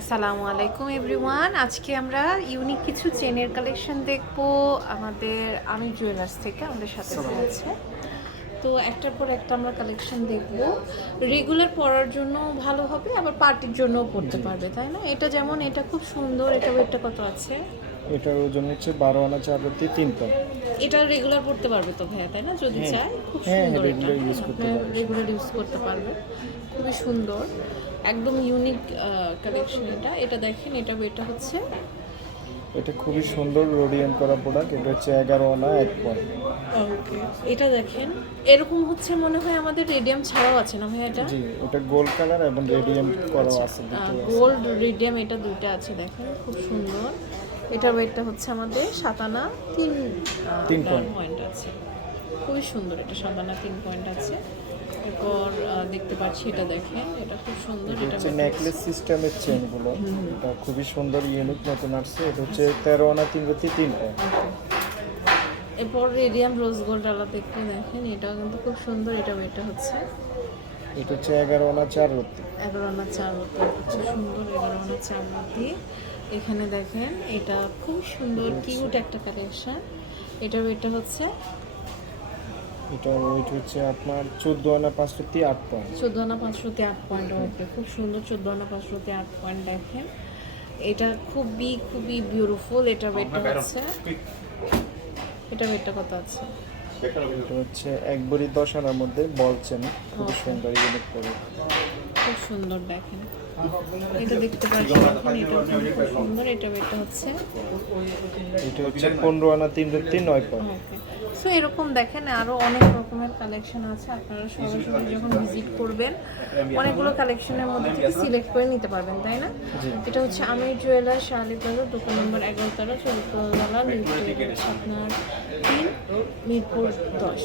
আসসালামু আলাইকুম এভরিওয়ান। আজকে আমরা ইউনিক কিছু চেনের কালেকশন দেখব আমাদের আমি জুয়েলার্স থেকে আমাদের সাথে আছে। তো একটার পর একটা আমরা কালেকশন দেখব। রেগুলার পরার জন্য ভালো হবে আবার পার্টির জন্যও পড়তে পারবে তাই না? এটা যেমন এটা খুব সুন্দর এটা ওয়েটটা কত আছে? এটার ওজন হচ্ছে বারো আনা চার তিন পা এটা রেগুলার পড়তে পারবে তো ভাইয়া তাই না? যদি হ্যাঁ। চায় খুব হ্যাঁ, সুন্দর এটা। রেগুলার ইউজ করতে পারবে। খুবই সুন্দর। একদম ইউনিক কালেকশন এটা। এটা দেখেন এটা এটা হচ্ছে এটা খুবই সুন্দর রোডিয়াম করা প্রোডাক্ট এটা হচ্ছে এগারো আনা এক পয়েন্ট। ওকে এটা দেখেন। এরকম হচ্ছে মনে হয় আমাদের রেডিয়াম ছাড়াও আছে না ভাই এটা? জি এটা গোল্ড কালার এবং রেডিয়াম করা আছে দুটো আছে। গোল্ড রেডিয়াম এটা দুটো আছে দেখেন। খুব সুন্দর। এটার ওয়েটটা হচ্ছে আমাদের সাতানা তিন তিন। পয়েন্ট আছে। খুবই সুন্দর এটা সাতানা তিন পয়েন্ট আছে। এরপর দেখতে পাচ্ছি এটা দেখেন এটা খুব সুন্দর এটা হচ্ছে নেকলেস সিস্টেমের চেনগুলো এটা খুবই সুন্দর ইউনিক নতুন আসছে। এটা হচ্ছে তেরো আনা তিন রুটি তিন পয়েন্ট এরপর রেডিয়াম রোজ গোল্ড আলা দেখতে দেখেন এটা কিন্তু খুব সুন্দর এটা ওয়েটটা হচ্ছে। এটা হচ্ছে এগারো আনা চার রুটি এগারো আনা চার রতি খুব সুন্দর এগারো আনা চার রতি। এখানে দেখেন এটা খুব সুন্দর কিউট একটা কালেকশন এটা ওয়েটটা হচ্ছে? এটা ওয়েট হচ্ছে আপনার চোদ্দ আনা পাঁচ রুটি আট পয়েন্ট চোদ্দ আনা পাঁচশোতে আট পয়েন্ট ওকে খুব সুন্দর চোদ্দ আনা পাঁচশোতে আট পয়েন্ট দেখেন। এটা খুবই খুবই বিউটিফুল এটা ওয়েটটা হচ্ছে? এটা ওয়েটটা কত আছে? এটা হচ্ছে এক বড়ি দশ আনার মধ্যে বল চেন। খুবই সুন্দর ইউনিক করে। খুব সুন্দর দেখেন। এটা দেখতে পাচ্ছেন খুব সুন্দর এটা ওয়েটটা হচ্ছে। এটা হচ্ছে পনেরো আনা তিন রুটি নয় পয়েন্ট। সো এরকম দেখেন আরও অনেক রকমের কালেকশন আছে। আপনারা সরাসরি যখন ভিজিট করবেন অনেকগুলো কালেকশনের মধ্যে থেকে সিলেক্ট করে নিতে পারবেন তাই না? এটা হচ্ছে আমির জুয়েলার শালি প্লাজা দোকান নম্বর এগারো তারা লিফটের আপনার তিন মিরপুর দশ।